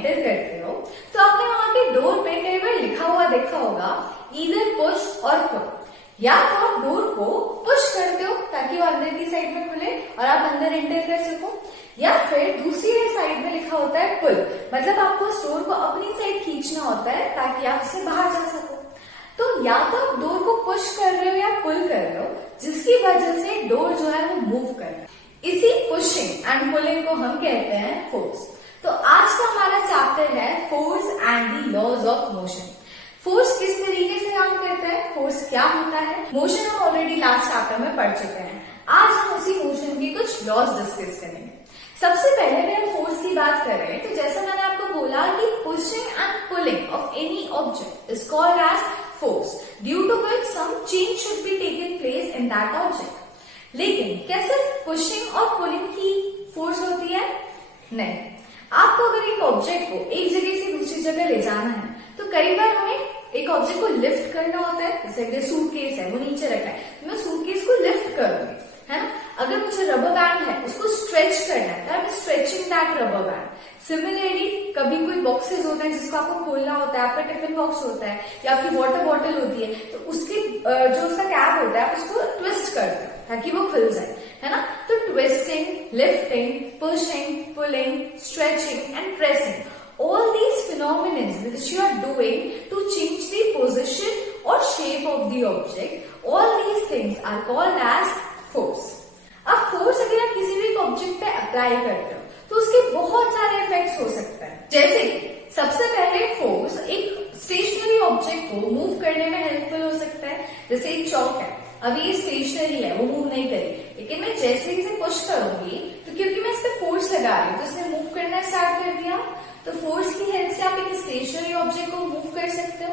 Enter करते हो तो आपने वहां के डोर पे कई बार लिखा हुआ देखा होगा ईदर पुश और पुल। या तो आप डोर को पुश करते हो ताकि वो अंदर की साइड में खुले और आप अंदर एंटर कर सको, या फिर दूसरी साइड में लिखा होता है पुल, मतलब आपको उस डोर को अपनी साइड खींचना होता है ताकि आप उससे बाहर जा सको। तो या तो आप डोर को पुश कर रहे हो या पुल कर रहे हो, जिसकी वजह से डोर जो है वो मूव कर रहा है। इसी पुशिंग एंड पुलिंग को हम कहते हैं फोर्स। तो आज का हमारा चैप्टर है force and the laws of motion. Force किस तरीके से काम करता है, फोर्स क्या होता है, मोशन हम ऑलरेडी लास्ट चैप्टर में पढ़ चुके हैं। आज हम उसी मोशन की कुछ लॉज डिस्कस करेंगे। सबसे पहले अगर हम फोर्स की बात करें तो जैसा मैंने आपको बोला कि pushing and pulling of any object is called as force due to which some change should be taken place in that object. लेकिन क्या सिर्फ पुशिंग और पुलिंग की फोर्स होती है? नहीं। आपको अगर एक ऑब्जेक्ट को एक जगह से दूसरी जगह ले जाना है तो कई बार हमें एक ऑब्जेक्ट को लिफ्ट करना होता है। जैसे सूटकेस है, वो नीचे रखा है, तो मैं सूटकेस को लिफ्ट करूंगी, है ना। अगर मुझे रबर बैंड है उसको स्ट्रेच करना है, I am stretching that rubber band. Similarly कभी कोई बॉक्सेस होते हैं जिसको आपको खोलना होता है, आपका टिफिन बॉक्स होता है या आपकी वाटर बॉटल होती है, तो उसकी जो उसका कैप होता है आप उसको ट्विस्ट करते हैं ताकि वो खुल जाए, है ना। तो twisting, lifting, pushing, pulling, stretching and pressing, all these phenomena which you are doing to change the position or shape of the object, all these things are called as force. अब फोर्स अगर आप किसी भी object पे apply करते हो तो उसके बहुत सारे इफेक्ट्स हो सकते हैं। जैसे कि सबसे पहले फोर्स एक स्टेशनरी ऑब्जेक्ट को मूव करने में हेल्पफुल हो सकता है। जैसे एक चौक है, अभी ये स्टेशनरी है, वो मूव नहीं करेगी, लेकिन मैं जैसे इसे पुश करूंगी तो क्योंकि मैं इस पे फोर्स लगा रही हूँ तो इसने मूव करना स्टार्ट कर दिया। तो फोर्स की हेल्प से आप एक स्टेशनरी ऑब्जेक्ट को मूव कर सकते हो।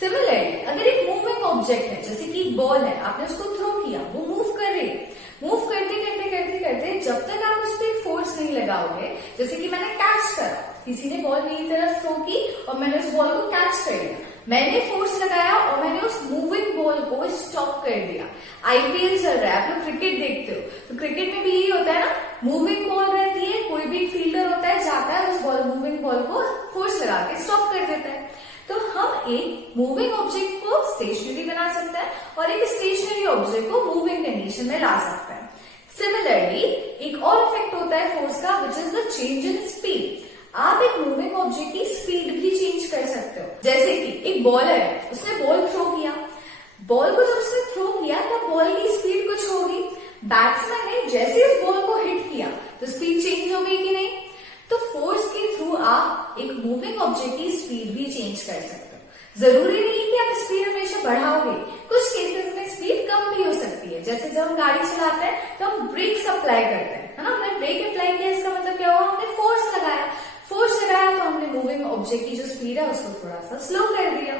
सिमिलरली अगर एक मूविंग ऑब्जेक्ट है, जैसे कि बॉल है, आपने उसको थ्रो किया, वो मूव कर रही है, मूव करते करते करते करते जब तक आप उस पर फोर्स नहीं लगाओगे, जैसे कि मैंने कैच करा, किसी ने बॉल मेरी तरफ थ्रो की और मैंने उस बॉल को कैच कर लिया, मैंने फोर्स लगाया और मैंने उस मूविंग बॉल को स्टॉप कर दिया। आईपीएल चल रहा है, आप लोग क्रिकेट देखते हो, तो क्रिकेट में भी यही होता है ना, मूविंग बॉल रहती है, कोई भी फील्डर होता है, जाता है उस बॉल मूविंग बॉल को फोर्स लगा के स्टॉप कर देता है। तो हम एक मूविंग ऑब्जेक्ट को स्टेशनरी बना सकते हैं और एक स्टेशनरी ऑब्जेक्ट को मूविंग कंडीशन में ला सकते हैं। सिमिलरली एक और इफेक्ट होता है फोर्स का, which is the change in speed. आप एक मूविंग ऑब्जेक्ट की स्पीड भी चेंज कर सकते हो। जैसे कि एक बॉलर है, उसने बॉल थ्रो किया, बॉल को जब उसने थ्रो किया तब बॉल की स्पीड कुछ होगी, बैट्समैन ने जैसे उस बॉल को हिट किया तो स्पीड चेंज हो गई कि नहीं। तो फोर्स के थ्रू आप एक मूविंग ऑब्जेक्ट की स्पीड भी चेंज कर सकते हो। जरूरी नहीं कि आप स्पीड हमेशा बढ़ाओगे, कुछ केसेस में स्पीड कम भी हो सकती है। जैसे जब हम गाड़ी चलाते हैं तो हम ब्रेक्स अप्लाई करते हैं, है ना, हमने ब्रेक अप्लाई किया, इसका मतलब क्या हुआ, हमने फोर्स लगाया तो हमने मूविंग ऑब्जेक्ट की जो स्पीड है उसको थोड़ा सा स्लो कर दिया।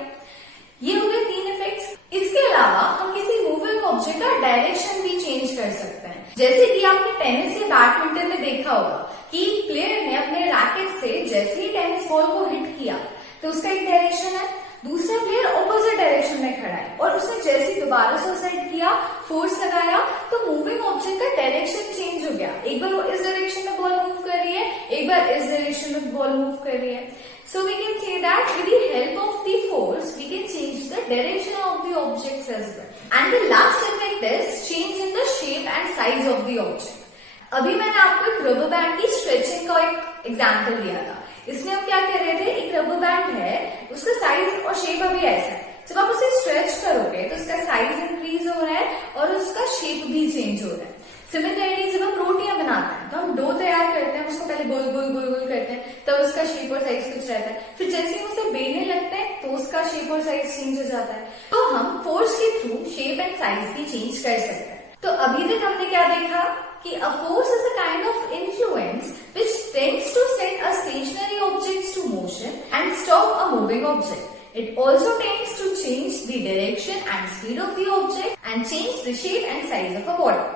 ये हो गए 3 इफेक्ट्स। इसके अलावा हम किसी मूविंग ऑब्जेक्ट का डायरेक्शन भी चेंज कर सकते हैं। जैसे कि आपने टेनिस या बैडमिंटन में देखा होगा कि प्लेयर ने अपने रैकेट से जैसे ही टेनिस बॉल को हिट किया तो उसका एक डायरेक्शन है, दूसरा प्लेयर ऑपोजिट डायरेक्शन में खड़ा है और उसने जैसे ही दोबारा से उसे हिट किया, फोर्स लगाया, तो मूविंग ऑब्जेक्ट का डायरेक्शन चेंज हो गया। एक बार वो इस डायरेक्शन में बॉल मूव कर रही है, एक बार इस डायरेक्शन में बॉल मूव कर रही है। So we can say that with the help of the force, we can change the direction of the objects as well. And the last effect is change in the shape and size of the object. अभी मैंने आपको एक rubber band की stretching का एक example दिया था। इसमें हम क्या कर रहे थे, एक रबर बैंड है, उसका साइज और शेप अभी ऐसा है, जब आप उसे स्ट्रेच करोगे तो उसका साइज इंक्रीज हो रहा है और उसका शेप भी चेंज हो रहा है। सिमिलरली जब हम रोटियां बनाते हैं तो हम डो तैयार करते हैं, उसको पहले गोल गोल गोल गोल करते हैं, तब उसका शेप और साइज कुछ रहता है, फिर जैसे ही उसे बेलने लगते हैं तो उसका शेप और साइज चेंज हो जाता है। तो हम फोर्स के थ्रू शेप एंड साइज भी चेंज कर सकते हैं। तो अभी तक हमने क्या देखा कि a force is a kind of influence which tends to set a stationary object to motion and stop a moving object. It also tends to change the direction and speed of the object and change the shape and size of a body.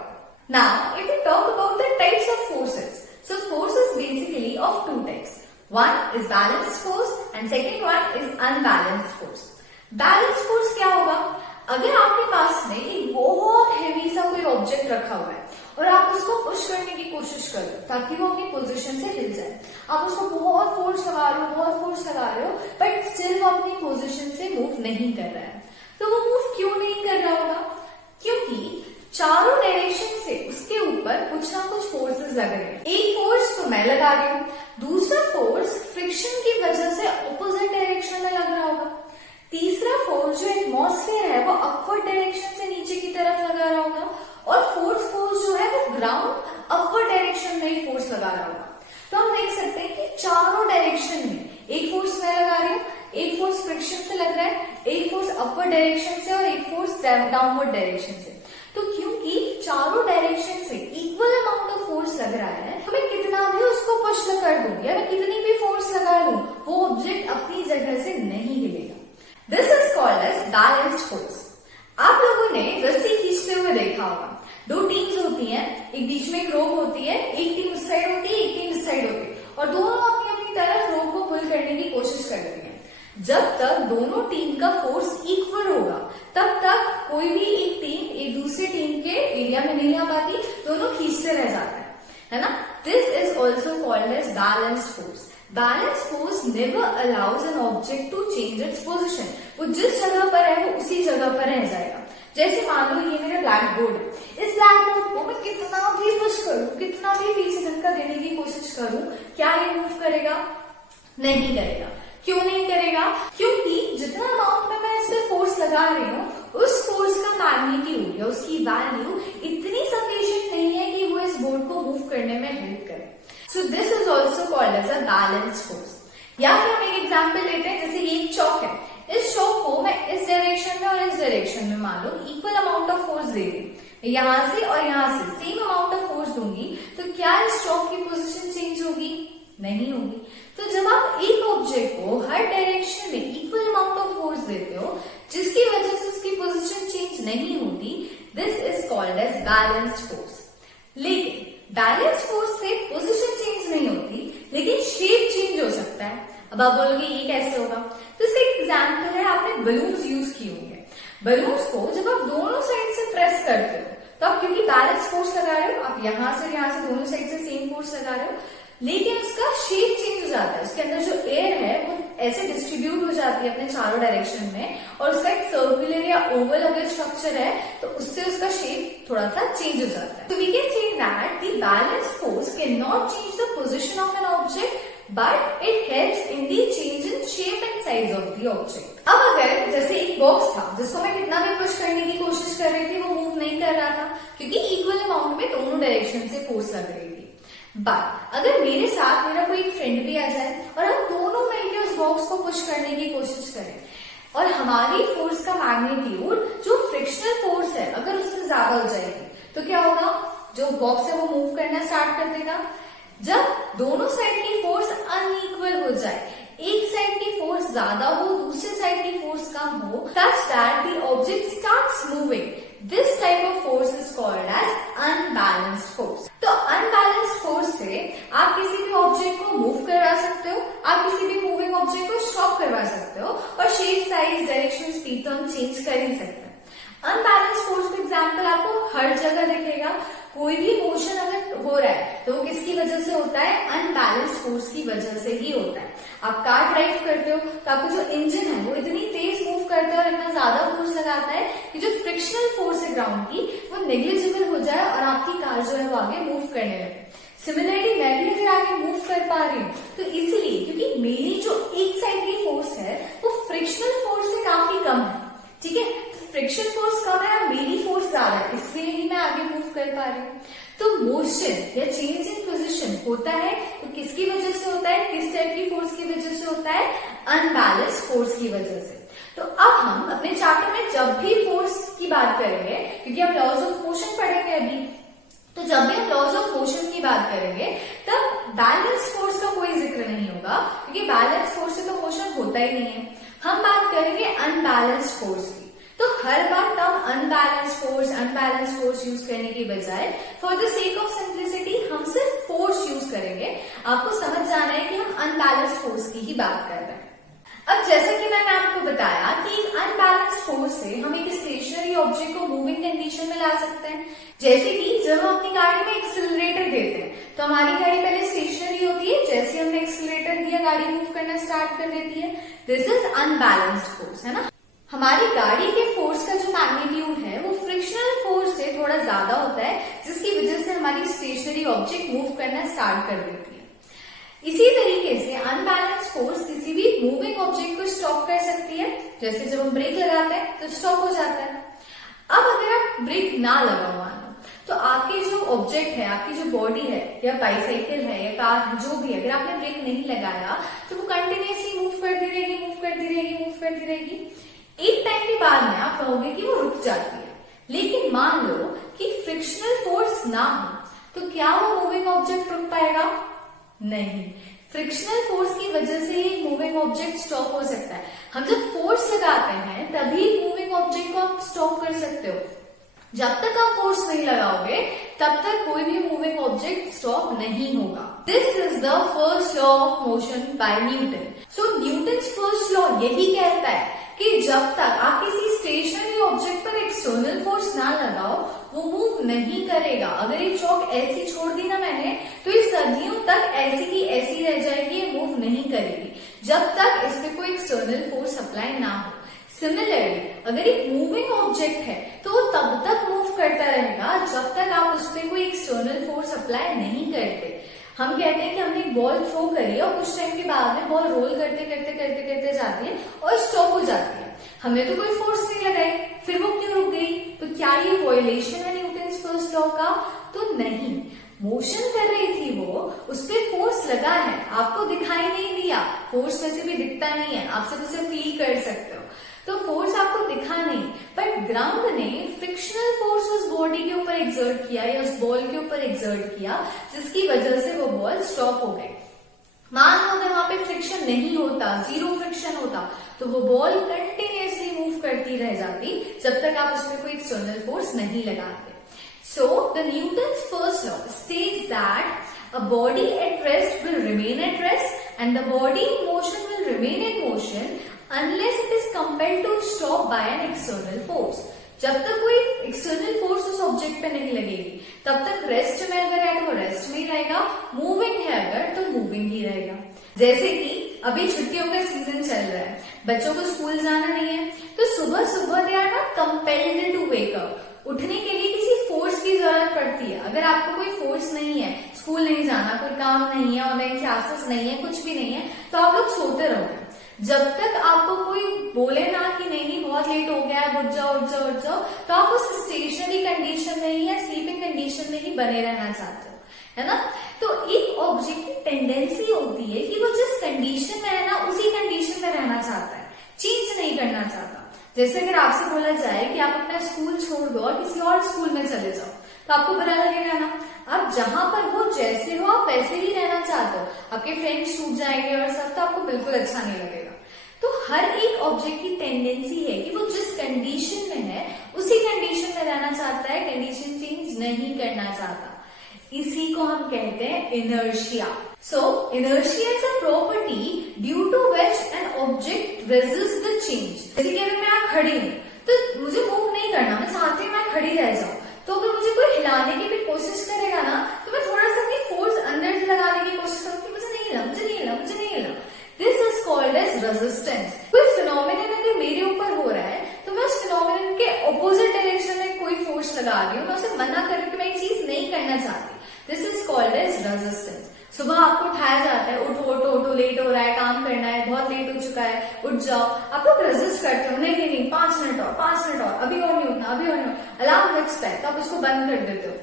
Now, if we talk about the types of forces, so force is basically of 2 types. One is balanced force and second one is unbalanced force. Balanced force क्या होगा? अगर आपके पास में एक बहुत heavy सा कोई object रखा हुआ है और आप आप उसको पुश करने की कोशिश करो ताकि वो अपनी पोजीशन से हिल जाए। आप उसको बहुत फोर्स लगा रहे हो बट स्टिल वो अपनी पोजीशन से मूव नहीं कर रहा है। तो वो मूव क्यों नहीं कर रहा होगा? क्योंकि चारों डायरेक्शन से उसके ऊपर कुछ ना कुछ फोर्सेस लग रहे हैं। एक फोर्स तो मैं लगा रही हूँ, दूसरा फोर्स फ्रिक्शन की वजह से ऑपोजिट डायरेक्शन में लग रहा होगा, तीसरा फोर्स जो एटमॉस्फेयर है वो अपवर्ड डायरेक्शन से नीचे की तरफ लगा रहा होगा, और फोर्थ फोर्स जो है वो ग्राउंड अपवर्ड डायरेक्शन में ही फोर्स लगा रहा होगा। तो हम देख सकते हैं कि चारों डायरेक्शन में एक फोर्स मैं लगा रही हूँ, एक फोर्स फ्रिक्शन से लग रहा है, एक फोर्स अपवर्ड डायरेक्शन से और एक फोर्स डाउनवर्ड डायरेक्शन से। तो क्योंकि चारों डायरेक्शन से इक्वल अमाउंट ऑफ फोर्स लग रहा है, तो मैं कितना भी उसको पुश कर दूं या मैं कितनी भी फोर्स लगा लूं, वो ऑब्जेक्ट अपनी जगह से नहीं हिलेगा। This is called as balanced force. आप लोगों ने रस्सी खींचते हुए देखा होगा, दो टीम्स होती हैं, एक बीच में एक रोप होती है, एक टीम उस साइड होती है, एक टीम इस साइड होती है, और दोनों अपनी अपनी तरफ रोप को पुल करने की कोशिश करती है। जब तक दोनों टीम का फोर्स इक्वल होगा तब तक कोई भी एक टीम एक दूसरे टीम के एरिया में नहीं आ पाती, दोनों खींचते रह जाते हैं, है ना। This is also called as balanced force. Balance force never allows an object to change its position. वो जिस जगह पर है वो उसी जगह पर रह जाएगा। जैसे मान लो ये मेरा ब्लैक बोर्ड है, इस ब्लैक बोर्ड को मैं कितना भी पुश करूं, कितना भी पीछे धक्का देने की कोशिश करूं, क्या ये मूव करेगा? नहीं करेगा। क्यों नहीं करेगा? क्योंकि जितना अमाउंट में मैं इस पे फोर्स लगा रही हूँ, उस फोर्स का मैग्नीट्यूड या उसकी वैल्यू इतनी सफिशिएंट नहीं है कि वो इस बोर्ड को मूव करने में हेल्प करे। So this is also called as a balance force. या फिर हम एक एग्जाम्पल लेते हैं, जैसे ये एक चौक है, इस चौक को मैं इस डायरेक्शन में और इस डायरेक्शन में मान लो इक्वल अमाउंट ऑफ फोर्स दे रही, यहां से और यहां से सेम अमाउंट ऑफ फोर्स दूंगी, तो क्या इस चौक की पोजीशन चेंज होगी? नहीं होगी। तो जब आप एक ऑब्जेक्ट को हर डायरेक्शन में इक्वल अमाउंट ऑफ फोर्स देते हो जिसकी वजह से उसकी पोजीशन चेंज नहीं होती, this is called as balanced force. लेकिन बैलेंस फोर्स से पोजीशन चेंज नहीं होती, लेकिन शेप चेंज हो सकता है। अब आप बोलोगे ये कैसे होगा? तो इसका एक एग्जाम्पल है, आपने बलून्स यूज किए होंगे। बलून्स को जब आप दोनों साइड से प्रेस करते हो तो आप क्योंकि बैलेंस फोर्स लगा रहे हो, आप यहां से दोनों साइड से सेम फोर्स लगा रहे हो, लेकिन उसका शेप चेंज हो जाता है। उसके अंदर जो एयर है वो ऐसे डिस्ट्रीब्यूट हो जाती है अपने चारों डायरेक्शन में, और उसका एक सर्कुलर या ओवल अगर स्ट्रक्चर है तो उससे उसका शेप थोड़ा सा चेंज हो जाता है। तो we can say that the balance force can not change the position of an object, but it helps in the change in shape and size of the object. अब अगर जैसे एक बॉक्स था जिसको मैं कितना भी पुश करने की कोशिश कर रही थी, वो मूव नहीं कर रहा था क्योंकि इक्वल अमाउंट में दोनों डायरेक्शन से फोर्स लग रही थी। बट अगर मेरे साथ मेरा कोई फ्रेंड भी आ जाए और हम दोनों मिलकर उस बॉक्स को पुश करने की कोशिश करें, और हमारी फोर्स का मैग्नीट्यूड जो फ्रिक्शनल फोर्स है अगर उससे ज्यादा हो जाएगी, तो क्या होगा? जो बॉक्स है वो मूव करना स्टार्ट कर देगा। जब दोनों साइड की फोर्स अनइक्वल हो जाए, एक साइड की फोर्स ज्यादा हो, दूसरे साइड की फोर्स कम हो, such that the object starts moving, this type of force is called as unbalanced force. तो unbalanced force से आप किसी भी ऑब्जेक्ट को मूव करवा सकते हो, आप किसी भी मूविंग ऑब्जेक्ट को स्टॉप करवा सकते हो, और शेप, साइज, डायरेक्शन, स्पीड तो हम चेंज कर ही सकते हैं। अनबैलेंस फोर्स का एग्जाम्पल आपको हर जगह दिखेगा। कोई भी मोशन अगर हो रहा है तो वो किसकी वजह से होता है? अनबैलेंस फोर्स की वजह से ही होता है। आप कार ड्राइव करते हो तो आपका जो इंजन है वो इतनी तेज मूव करता है और इतना ज्यादा फोर्स लगाता है कि जो फ्रिक्शनल फोर्स है ग्राउंड की वो नेग्लिजिबल हो जाए और आपकी कार जो है वो आगे मूव करने लगे। सिमिलरली मैं भी अगर आगे मूव कर पा रही हूँ तो इसलिए क्योंकि मेरी जो एक साइड की फोर्स है वो फ्रिक्शनल फोर्स से काफी कम है, ठीक है। फ्रिक्शन फोर्स कम है और मेरी फोर्स ज्यादा है, इसलिए ही मैं आगे मूव कर पा रही हूँ। तो मोशन या चेंज इन पोजीशन होता है तो किसकी वजह से होता है? किस टाइप की फोर्स की वजह से होता है? अनबैलेंस फोर्स की वजह से। तो अब हम अपने चैप्टर में जब भी फोर्स की बात करेंगे, क्योंकि हम लॉज ऑफ मोशन पढ़ेंगे अभी, तो जब भी हम लॉज ऑफ मोशन की बात करेंगे तब बैलेंस फोर्स का कोई जिक्र नहीं होगा, क्योंकि बैलेंस फोर्स से तो मोशन होता ही नहीं है। हम बात करेंगे अनबैलेंस फोर्स की। तो हर बार टर्म अनबैलेंस फोर्स यूज करने की बजाय for the sake of simplicity हम सिर्फ फोर्स यूज करेंगे। आपको समझ जाना है कि हम अनबैलेंस फोर्स की ही बात कर रहे हैं। अब जैसा कि मैंने आपको बताया कि एक अनबैलेंस्ड फोर्स से हम एक स्टेशनरी ऑब्जेक्ट को मूविंग कंडीशन में ला सकते हैं। जैसे कि जब हम अपनी गाड़ी में एक्सीलरेटर देते हैं तो हमारी गाड़ी पहले स्टेशनरी होती है, जैसे हमने एक्सीलरेटर दिया गाड़ी मूव करना स्टार्ट कर देती है। दिस इज अनबैलेंस्ड फोर्स, है ना। हमारी गाड़ी के फोर्स का जो मैग्नीट्यूड है वो फ्रिक्शनल फोर्स से थोड़ा ज्यादा होता है, जिसकी वजह से हमारी स्टेशनरी ऑब्जेक्ट मूव करना स्टार्ट कर देती है। इसी तरीके से अनबैलेंस्ड फोर्स किसी भी मूविंग ऑब्जेक्ट को स्टॉप कर सकती है। जैसे जब हम ब्रेक लगाते हैं तो स्टॉप हो जाता है। अब अगर आप ब्रेक ना लगाओ मानो, तो आपके जो ऑब्जेक्ट है, आपकी जो बॉडी है या बाइसाइकिल है या कार है, जो भी, अगर आपने ब्रेक नहीं लगाया तो वो कंटिन्यूअसली मूव करती रहेगी, मूव करती रहेगी, मूव करती रहेगी। एक टाइम के बाद में आप कहोगे कि वो रुक जाती है। लेकिन मान लो कि फ्रिक्शनल फोर्स ना हो तो क्या वो मूविंग ऑब्जेक्ट रुक पाएगा? नहीं। फ्रिक्शनल फोर्स की वजह से ही मूविंग ऑब्जेक्ट स्टॉप हो सकता है। हम जब फोर्स लगाते हैं तभी मूविंग ऑब्जेक्ट को आप स्टॉप कर सकते हो। जब तक आप फोर्स नहीं लगाओगे तब तक कोई भी मूविंग ऑब्जेक्ट स्टॉप नहीं होगा। This is the first law of motion by Newton. So Newton's first law यही कहता है कि जब तक आप किसी स्टेशनरी ऑब्जेक्ट पर एक्सटर्नल फोर्स ना लगाओ वो मूव नहीं करेगा। अगर ये चौक ऐसी छोड़ दी ना मैंने तो ये सदियों तक ऐसी की ऐसी रह जाएगी, ये मूव नहीं करेगी जब तक इस पे कोई एक्सटर्नल फोर्स अप्लाई ना हो। सिमिलरली अगर एक मूविंग ऑब्जेक्ट है तो वो तब तक मूव करता रहेगा जब तक आप उस पर कोई एक्सटर्नल फोर्स अप्लाई नहीं करते। हम कहते हैं कि हमने एक बॉल थ्रो करी और कुछ टाइम के बाद में बॉल रोल करते करते करते करते जाती है और स्टॉप हो जाती है। हमने तो कोई फोर्स नहीं लगाई, फिर वो क्यों रुक गई? तो क्या ये वायलेशन है न्यूटन्स फर्स्ट लॉ का? तो नहीं। मोशन कर रही थी वो, उस पर फोर्स लगा है, आपको दिखाई नहीं दिया। फोर्स वैसे भी दिखता नहीं है, आप सिर्फ उसे फील कर सकते हो, तो फोर्स आपको दिखा नहीं। पर ग्राउंड ने फ्रिक्शनल फोर्स उस बॉडी के ऊपर एक्सर्ट किया या उस बॉल के ऊपर एक्सर्ट किया, जिसकी वजह से वो बॉल स्टॉप हो गई। मान लो अगर वहां पे फ्रिक्शन नहीं होता, जीरो फ्रिक्शन होता, तो वो बॉल कंटिन्यूअसली मूव करती रह जाती जब तक आप उस पर कोई एक्सटर्नल फोर्स नहीं लगाते। So, the Newton's first law states that a body at rest will remain at rest and the body in motion will remain in motion unless it is compelled to stop by an external force. जब तक कोई external force उस object पे नहीं लगेगी तब तक rest में अगर है तो वो रेस्ट में ही रहेगा, मूविंग है अगर तो मूविंग ही रहेगा। जैसे कि अभी छुट्टियों का सीजन चल रहा है, बच्चों को स्कूल जाना नहीं है तो सुबह सुबह they are not compelled to wake up. उठने के लिए किसी फोर्स की जरूरत पड़ती है। अगर आपको कोई फोर्स नहीं है, स्कूल नहीं जाना, कोई काम नहीं है, ऑनलाइन क्लासेस नहीं है, कुछ भी नहीं है, तो आप लोग सोते रहोगे। जब तक आपको कोई बोले ना कि नहीं बहुत लेट हो गया है, उठ जाओ उठ जाओ उठ जाओ, तो आप उस स्टेशनरी कंडीशन में ही या स्लीपिंग कंडीशन में ही बने रहना चाहते हो, है ना। तो एक ऑब्जेक्ट की टेंडेंसी होती है कि वो जिस कंडीशन में है ना उसी कंडीशन में रहना चाहता है, चेंज नहीं करना चाहता। जैसे अगर आपसे बोला जाए कि आप अपना स्कूल छोड़ दो और किसी और स्कूल में चले जाओ तो आपको बुरा लगेगा ना। आप जहां पर हो जैसे हो आप वैसे ही रहना चाहते हो, आपके फ्रेंड्स छूट जाएंगे और सब, तो आपको बिल्कुल अच्छा नहीं लगेगा। तो हर एक ऑब्जेक्ट की टेंडेंसी है कि वो जिस कंडीशन में है उसी कंडीशन में रहना चाहता है, कंडीशन चेंज नहीं करना चाहता। इसी को हम कहते हैं inertia. So inertia is a property due to which an object resist the change. जैसे कि अगर मैं यहाँ खड़ी हूँ तो मुझे मूव नहीं करना, मैं चाहती हूँ मैं खड़ी रह जाऊं, तो अगर मुझे कोई हिलाने की भी कोशिश करेगा ना तो मैं थोड़ा सा अपनी फोर्स अंदर से लगाने की कोशिश करूंगी, मुझे नहीं हिला, मुझे नहीं हिला, मुझे नहीं हिला। This is called as resistance. कोई फिनोमिनन अगर मेरे ऊपर हो रहा है तो मैं उस फिनोमिनन के ऑपोजिट डायरेक्शन में कोई फोर्स लगा रही हूँ, मैं उसे मना करके कि मैं ये चीज नहीं करना चाहती। This is called as resistance. सुबह आपको उठाया जाता है, उठो उठो उठो, लेट हो रहा है, काम करना है, बहुत लेट हो चुका है, उठ जाओ। आप लोग रेजिस्ट करते हो, नहीं नहीं नहीं 5 मिनट और 5 मिनट और, अभी और नहीं उठना, अभी और नहीं। अलार्म बजता है तो आप उसको बंद कर देते हो।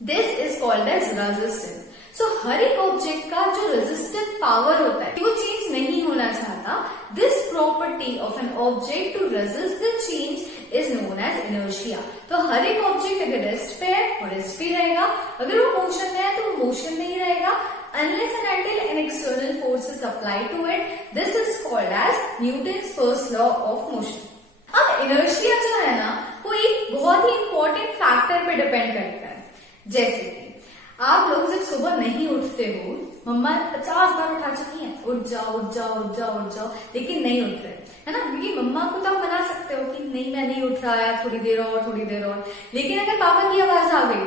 This is called as resistance. So हर एक ऑब्जेक्ट का जो रेजिस्टिव पावर होता है वो चेंज नहीं होना चाहता। This property of an object to resist the change is known as inertia. तो हर एक ऑब्जेक्ट अगर रेस्ट पे है वो रेस्ट पे रहेगा, अगर वो मोशन में है तो वो मोशन में ही रहेगा, unless and until an external force is applied to it. This is called as Newton's first law of motion. अब इनर्शिया जो है ना वो एक बहुत ही इंपॉर्टेंट फैक्टर पे डिपेंड करता है। जैसे कि आप लोग जब सुबह नहीं उठते हो मम्मा 50 बार उठा चुकी हैं, उठ जाओ उठ जाओ उठ जाओ उठ जाओ, लेकिन नहीं उठ रहे, है ना, क्योंकि मम्मा को तो आप मना सकते हो कि नहीं मैं नहीं उठ रहा है, थोड़ी देर और थोड़ी देर और। लेकिन अगर पापा की आवाज आ गई,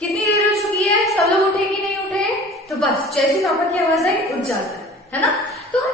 कितनी देर हो चुकी है, सब लोग उठे कि नहीं उठे, तो बस जैसे पापा की आवाज आई उठ जाता है ना। तो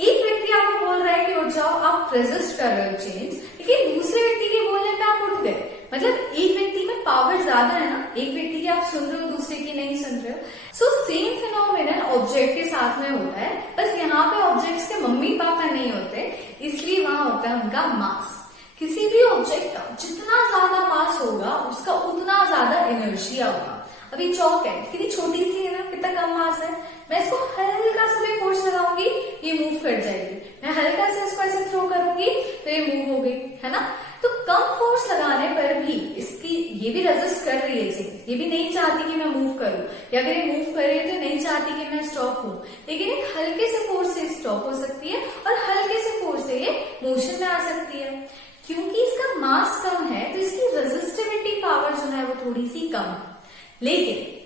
एक व्यक्ति आपको बोल रहा है कि उठ जाओ, आप रेजिस्ट कर रहे हो चेंज, लेकिन दूसरे व्यक्ति के बोलने पे आप उठ गए, मतलब एक व्यक्ति में पावर ज्यादा है ना, एक व्यक्ति की आप सुन रहे हो, दूसरे की नहीं सुन रहे हो। सो सेम फिनोमिनन ऑब्जेक्ट के साथ में होता है, बस यहाँ पे ऑब्जेक्ट्स के मम्मी पापा नहीं होते, इसलिए वहां होता है उनका मास। किसी भी ऑब्जेक्ट का जितना ज्यादा मास होगा उसका उतना ज्यादा इनर्शिया होगा। अभी चौक है, कितनी छोटी सी है ना, कितना कम मास है, मैं इसको हल्का सा भी फोर्स लगाऊंगी ये मूव कर जाएगी, मैं हल्का से इसको ऐसे थ्रो करूंगी तो ये मूव हो गई, है ना। तो कम फोर्स लगाने पर भी इसकी ये भी रेजिस्ट कर रही है चेंज, ये भी नहीं चाहती कि मैं मूव करूं, या अगर ये मूव कर रही है तो नहीं चाहती कि मैं स्टॉप हूं, लेकिन एक हल्के से फोर्स से स्टॉप हो सकती है और हल्के से फोर्स से ये मोशन में आ सकती है। क्योंकि इसका मास कम है तो इसकी रेजिस्टिविटी पावर जो है वो थोड़ी सी कम है। लेकिन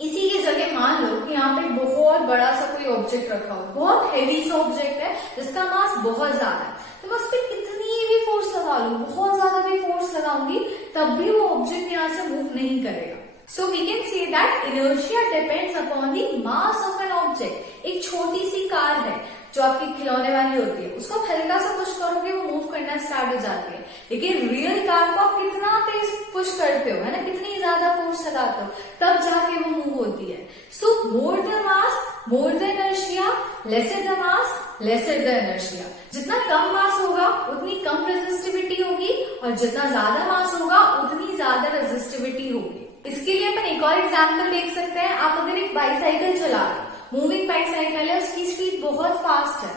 इसी की जगह मान लो कि यहाँ पे बहुत बड़ा सा कोई ऑब्जेक्ट रखा हो, बहुत हेवी सा ऑब्जेक्ट है जिसका मास बहुत ज्यादा है, तो मैं उस पर कितनी भी फोर्स लगा लूं, बहुत ज्यादा भी फोर्स लगाऊंगी, तब भी वो ऑब्जेक्ट यहाँ से मूव नहीं करेगा। So we can say that inertia depends upon the mass of an object. एक छोटी सी कार है जो आपकी खिलौने वाली होती है, उसको हल्का सा पुश करोगे वो मूव करना स्टार्ट हो जाती है, लेकिन रियल कार को आप कितना तेज पुश करते हो, है ना, कितनी ज्यादा फोर्स लगाते हो, तब जाके वो मूव होती है। So more the mass more the inertia, lesser the mass lesser the inertia. जितना कम मास होगा उतनी कम रेजिस्टिविटी होगी, और जितना ज्यादा मास होगा उतनी ज्यादा रेजिस्टिविटी होगी। इसके लिए अपन एक और एग्जाम्पल देख सकते हैं। आप अगर एक बाईसाइकिल चला रहे हो, मूविंग बाईसाइकिल है, उसकी स्पीड बहुत फास्ट है,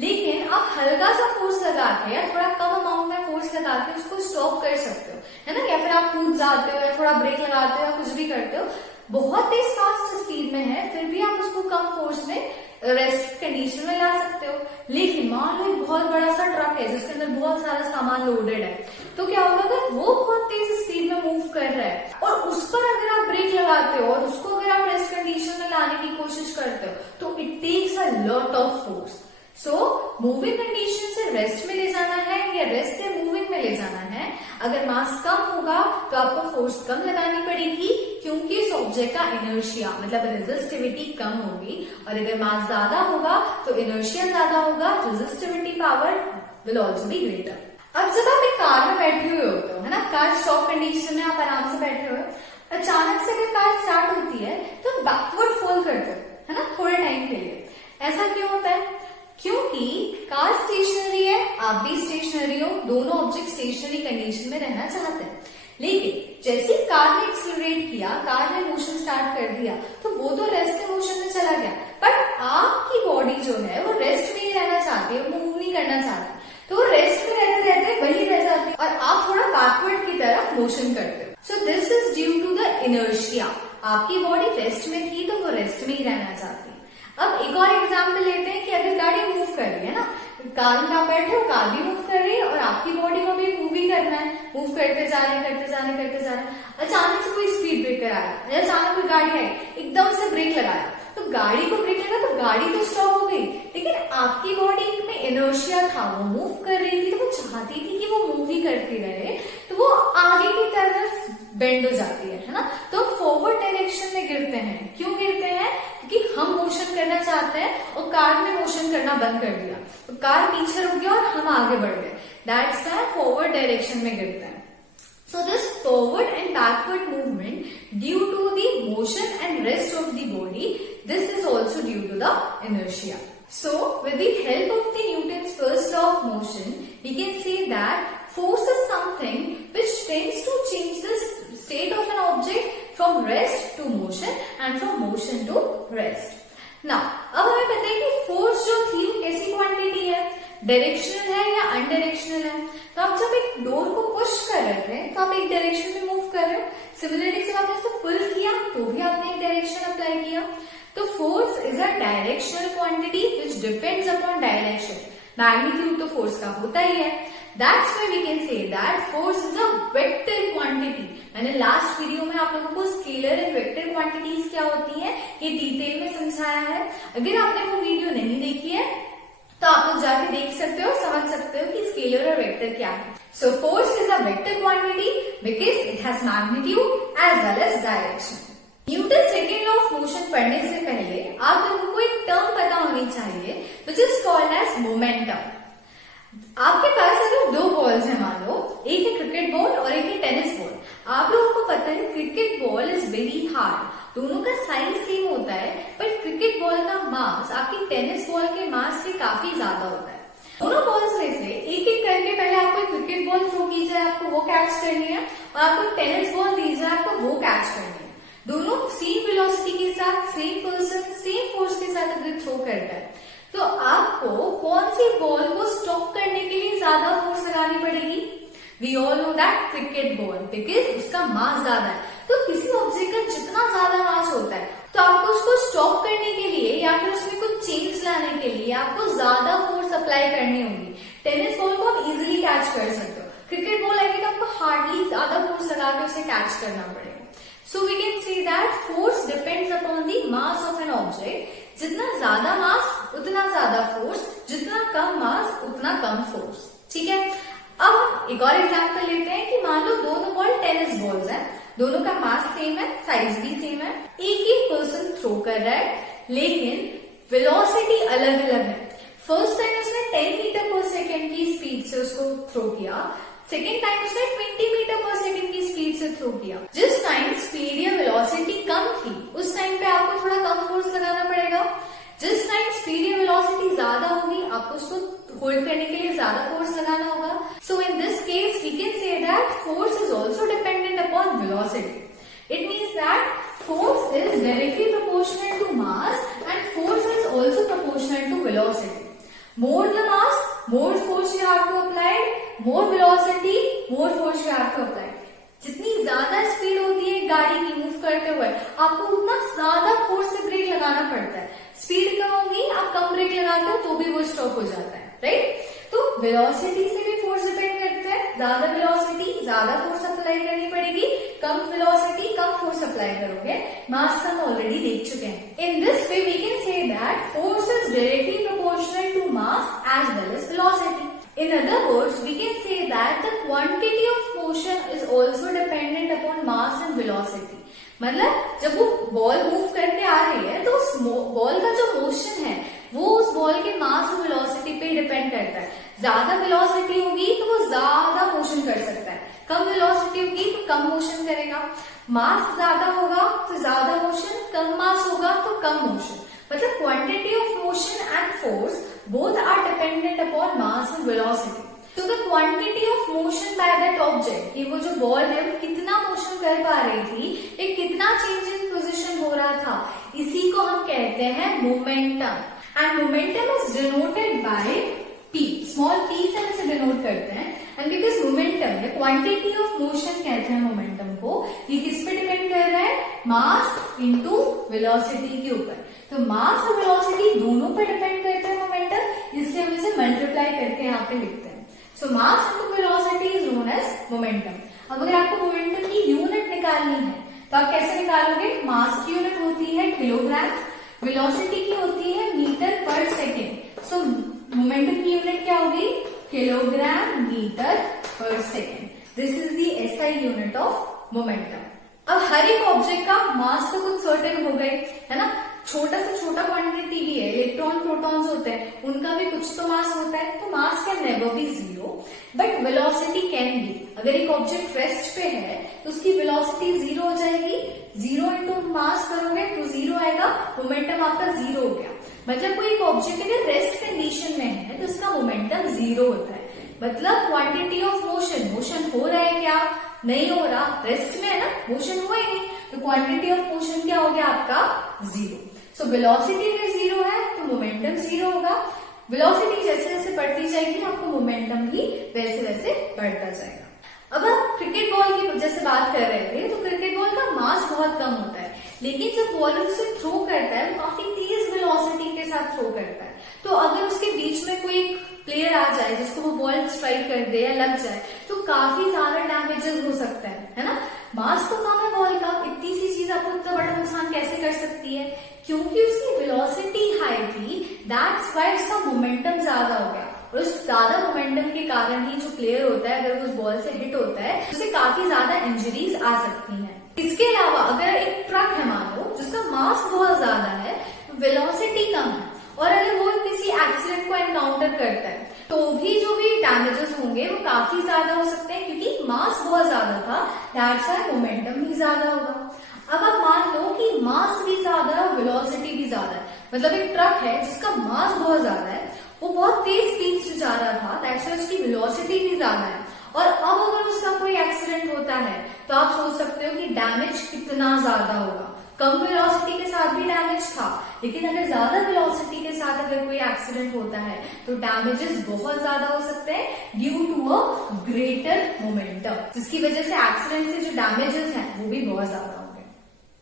लेकिन आप हल्का सा फोर्स लगा के या थोड़ा कम अमाउंट में फोर्स लगा के उसको स्टॉप कर सकते हो, है ना, या फिर आप कूद जाते हो या थोड़ा ब्रेक लगाते हो या कुछ भी करते हो, बहुत तेज फास्ट स्पीड में है, फिर भी आप उसको कम फोर्स में रेस्ट कंडीशन में ला सकते हो। लेकिन मान लो एक बहुत बड़ा सा ट्रक है जिसके अंदर बहुत सारा सामान लोडेड है, तो क्या होगा अगर वो बहुत तेज स्पीड में मूव कर रहा है और उस पर अगर आप ब्रेक लगाते हो और उसको अगर आप रेस्ट कंडीशन में लाने की कोशिश करते हो, तो it takes a lot of force. So moving condition से रेस्ट में ले जाना है या रेस्ट से मूविंग में ले जाना है, अगर मास कम होगा तो आपको फोर्स कम लगानी पड़ेगी, क्योंकि इस ऑब्जेक्ट का इनर्शिया मतलब रेजिस्टिविटी कम होगी, और अगर मास ज्यादा होगा तो इनर्शिया ज्यादा होगा, resistivity power will also be greater. अब जब आप एक कार में बैठे हुए होते हो, है ना, कार स्टॉप कंडीशन में आप आराम से बैठे हुए, अचानक से अगर कार स्टार्ट होती है तो बैकवर्ड फॉल करते हो, है ना, थोड़े टाइम के लिए। ऐसा क्यों होता है? क्योंकि कार स्टेशनरी है, आप भी स्टेशनरी हो, दोनों ऑब्जेक्ट स्टेशनरी कंडीशन में रहना चाहते हैं, लेकिन जैसे कार ने एक्सीलरेट किया, कार ने मोशन स्टार्ट कर दिया, तो वो तो रेस्ट मोशन में चला गया, बट आपकी बॉडी जो है वो रेस्ट में ही रहना चाहती है, वो मूव नहीं करना चाहती, तो वो रेस्ट में रहते रहते वही रह जाती है और आप थोड़ा बैकवर्ड की तरफ मोशन करते हो। So this is due to the inertia. आपकी बॉडी रेस्ट में थी तो वो रेस्ट में ही रहना चाहती है। अब एक और एग्जाम्पल लेते हैं कि अगर गाड़ी मूव कर रही है ना, कार में आप बैठे हो, कार भी मूव कर रही है और आपकी बॉडी को भी मूव ही करना है, मूव करते जा रहे करते जा रहे, अचानक से कोई स्पीड ब्रेकर आया, अचानक कोई गाड़ी आई, एकदम से ब्रेक लगाया, तो गाड़ी को ब्रेक लगा तो गाड़ी तो स्टॉप हो गई, लेकिन आपकी बॉडी में इनर्शिया था, वो मूव कर रही थी, तो वो चाहती थी कि वो मूव ही करती रहे, तो वो आगे की तरफ बेंड हो जाती है ना, तो फॉरवर्ड डायरेक्शन में गिरते हैं। क्यों गिरते हैं? क्योंकि हम मोशन करना चाहते हैं और कार ने मोशन करना बंद कर दिया, तो कार पीछे रुक गया और हम आगे बढ़ गए, दैट्स व्हाई फॉरवर्ड डायरेक्शन में गिरते हैं। So this forward and backward movement due to the motion and rest of the body, this is also due to the inertia. So with the help of the Newton's first law of motion, we can say that force is something which tends to change the state of an object from rest to motion and from motion to rest. Now, अब हमें पता है कि force जो थी वो कैसी quantity है, डायरेक्शनल है या अनडायरेक्शनल है। तो आप जब एक डोर को पुश कर रहे हैं तो आप एक डायरेक्शन में मूव कर रहे हो, सिमिलरली जब आपने उसको पुल किया तो भी आपने एक डायरेक्शन अप्लाई किया। तो force is a directional quantity which depends upon direction. Magnitude तो फोर्स का होता ही है, that's why we can say that force is a vector quantity. मैंने लास्ट वीडियो में आप लोगों को स्केलर एंड वेक्टर क्वांटिटीज क्या होती हैं ये डिटेल में समझाया है। अगर आपने वो वीडियो नहीं देखी है तो आप लोग जाके देख सकते हो, समझ सकते हो कि स्केलर और वेक्टर क्या है। So force is a vector quantity because it has magnitude as well as direction. Newton second law of motion पढ़ने से पहले आप लोगों को एक टर्म पता होनी चाहिए which is called as momentum. आपके पास अगर दो बॉल्स हैं, मान लो एक है क्रिकेट बॉल और एक है टेनिस बॉल। आप लोगों को पता है cricket ball is very hard, दोनों का साइज सेम होता है, पर क्रिकेट बॉल का मास आपकी टेनिस बॉल के मास से काफी ज्यादा होता है। दोनों बॉल्स में से एक एक करके पहले आपको क्रिकेट बॉल थ्रो की जाए, आपको वो कैच करनी है, और आपको टेनिस बॉल दी जाए, आपको वो कैच करनी है। दोनों सेम वेलोसिटी के साथ, सेम पर्सन सेम फोर्स के साथ अगर थ्रो करता है तो आपको कौन सी बॉल को स्टॉप करने के लिए ज्यादा फोर्स लगानी पड़ेगी? We all know that cricket ball, because उसका मास ज्यादा है। तो किसी ऑब्जेक्ट का जितना ज्यादा मास होता है तो आपको उसको स्टॉप करने के लिए या फिर उसमें कुछ चेंज लाने के लिए आपको ज्यादा फोर्स अप्लाई करनी होगी। टेनिस बॉल को आप इजिली कैच कर सकते हो, क्रिकेट बॉल आएगी तो आपको हार्डली ज्यादा फोर्स लगा के उसे कैच करना पड़ेगा। So we can say that force depends upon the mass of an object. जितना ज्यादा मास उतना ज्यादा फोर्स, जितना कम मास उतना कम फोर्स। ठीक है, अब एक और एग्जांपल लेते हैं कि मान लो दोनों बॉल टेनिस बॉल्स हैं, दोनों का मास सेम है, साइज भी सेम है, एक ही पर्सन थ्रो कर रहा है, लेकिन वेलोसिटी अलग अलग है। फर्स्ट टाइम उसने 10 मीटर पर सेकेंड की स्पीड से उसको थ्रो किया, सेकेंड टाइम उसने 20 मीटर पर सेकेंड की स्पीड से थ्रो किया। जिस टाइम स्पीड या वेलोसिटी कम थी उस टाइम पे आपको थोड़ा कम फोर्स लगाना पड़ेगा। जिस टाइम स्पीड या वेलोसिटी ज्यादा होगी आपको उसको होल्ड करने के लिए ज्यादा फोर्स लगाना होगा। So in this case we can say that force is also dependent upon velocity. It means that force is directly proportional to mass and force is also proportional to velocity. More the mass, more force you have to apply. More velocity, more force you have to apply. जितनी ज्यादा speed होती है गाड़ी की move करते हुए आपको उतना ज्यादा फोर्स से ब्रेक लगाना पड़ता है। स्पीड कम होगी, आप कम ब्रेक लगाते हो तो भी वो स्टॉप हो जाता है, राइट? तो वेलोसिटी से भी फोर्स डिपेंड करता है। ज्यादा वेलोसिटी ज्यादा फोर्स अप्लाई करनी पड़ेगी, कम वेलोसिटी कम फोर्स अप्लाई करोगे। मास का हम ऑलरेडी देख चुके हैं। In this way we can say that force is directly proportional to mass as well as velocity. In other words, we can say that the quantity of motion is also dependent upon mass and velocity. मतलब जब वो ball move करके आ रही है तो उस ball का जो मोशन है वो उस बॉल के मास और वेलोसिटी पे डिपेंड करता है। ज्यादा वेलोसिटी होगी तो वो ज्यादा मोशन कर सकता है, कम वेलोसिटी होगी तो कम मोशन करेगा। मास ज्यादा होगा तो ज्यादा मोशन, कम मास होगा तो कम मोशन। मतलब quantity of motion and force both are dependent upon mass and velocity. So the quantity of motion by that object, ये वो जो बॉल है वो कितना मोशन कर पा रही थी, ये कितना चेंज इन पोजीशन हो रहा था, इसी को हम कहते हैं momentum. And momentum is denoted by P, small p से हम इसे डिनोट करते हैं। एंड बिकॉज मोमेंटम है क्वांटिटी ऑफ मोशन कहते हैं मोमेंटम को, ये किस पे डिपेंड कर रहा है? मास इंटू वेलोसिटी के ऊपर। तो मास और वेलोसिटी दोनों पर डिपेंड करते हैं मोमेंटम, इसलिए हम इसे मल्टीप्लाई करके यहाँ पे लिखते हैं। So mass into velocity is known as momentum. अब अगर आपको मोमेंटम की यूनिट निकालनी है तो आप कैसे निकालोगे? मास की यूनिट होती है किलोग्राम, वेलोसिटी की होती है मीटर पर सेकेंड। सो मोमेंटम की यूनिट क्या होगी? किलोग्राम मीटर पर second. This is the SI unit of momentum. अब हर एक ऑब्जेक्ट का मास तो कुछ सर्टेन हो गए, है ना? छोटा से छोटा क्वांटिटी भी है, इलेक्ट्रॉन प्रोटॉन्स होते हैं, उनका भी कुछ तो मास होता है। तो मास can never be zero but velocity can be. अगर एक ऑब्जेक्ट रेस्ट पे है तो उसकी वेलोसिटी जीरो हो जाएगी, जीरो इंटू मास करोगे तो जीरो आएगा, मोमेंटम आपका जीरो हो गया। मतलब कोई एक ऑब्जेक्ट अगर रेस्ट कंडीशन में है तो उसका मोमेंटम जीरो होता है। मतलब क्वांटिटी ऑफ मोशन, मोशन हो रहा है क्या? नहीं हो रहा, रेस्ट में है ना, मोशन हुआ ही नहीं, तो क्वांटिटी ऑफ मोशन क्या हो गया आपका? जीरो। सो वेलोसिटी अगर जीरो है तो मोमेंटम जीरो होगा। वेलोसिटी जैसे जैसे बढ़ती जाएगी आपको मोमेंटम भी वैसे वैसे बढ़ता जाएगा। अब आप क्रिकेट बॉल की जैसे बात कर रहे थे तो क्रिकेट बॉल का मास बहुत कम होता है, लेकिन जब बॉलर उसे थ्रो करता है वो काफी तेज वेलोसिटी के साथ थ्रो करता है। तो अगर उसके बीच में कोई प्लेयर आ जाए जिसको वो बॉल स्ट्राइक कर दे या लग जाए तो काफी सारा डैमेजेस हो सकता है ना? मास तो कम है बॉल का, इतनी सी चीज आपको इतना बड़ा नुकसान कैसे कर सकती है? क्योंकि उसकी वेलोसिटी हाई थी, दैट्स व्हाई उसका मोमेंटम ज्यादा हो गया। और उस ज्यादा मोमेंटम के कारण ही जो प्लेयर होता है, अगर उस बॉल से हिट होता है, उसे काफी ज्यादा इंजरीज आ सकती हैं। इसके अलावा अगर एक ट्रक है मान लो, जिसका मास बहुत ज्यादा है, वेलोसिटी कम है, और अगर वो किसी एक्सीडेंट को एनकाउंटर करता है, तो भी जो भी डैमेजेस होंगे वो काफी ज्यादा हो सकते हैं, क्योंकि मास बहुत ज्यादा था, दैट्स व्हाई मोमेंटम भी ज्यादा होगा। अब आप मान लो कि मास भी ज्यादा है, वेलोसिटी भी ज्यादा है, मतलब एक ट्रक है जिसका मास बहुत ज्यादा है, वो बहुत तेज स्पीड से जा रहा था, दैट्स व्हाई उसकी वेलोसिटी भी ज्यादा है, और अब अगर उसका कोई एक्सीडेंट होता है तो आप सोच सकते हो कि डैमेज कितना ज्यादा होगा। कम वेलोसिटी के साथ भी डैमेज था, लेकिन अगर ज्यादा वेलोसिटी के साथ अगर कोई एक्सीडेंट होता है तो डैमेजेस बहुत ज्यादा हो सकते हैं due to a greater momentum, जिसकी वजह से एक्सीडेंट से जो डैमेजेस हैं वो भी बहुत ज्यादा होंगे।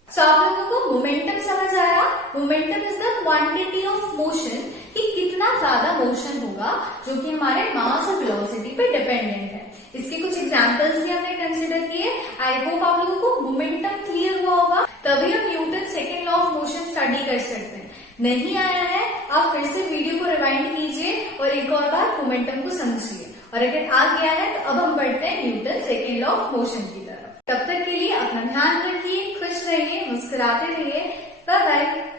तो आप लोगों को मोमेंटम समझ आया? Momentum is the quantity of motion, कि कितना ज्यादा मोशन होगा जो कि हमारे मास और वेलोसिटी पे डिपेंडेंट है। इसके कुछ एग्जांपल्स भी हमने कंसिडर किए। आई होप आप लोगों को मोमेंटम क्लियर हुआ होगा, तभी हम Newton second law of motion study कर सकते हैं। नहीं आया है, आप फिर से वीडियो को रिवाइंड कीजिए और एक और बार मोमेंटम को समझिए, और अगर आ गया है तो अब हम बढ़ते हैं Newton second law of motion की तरफ। तब तक के लिए अपना ध्यान रखिए, खुश रहिए, मुस्कुराते रहिए। Bye bye.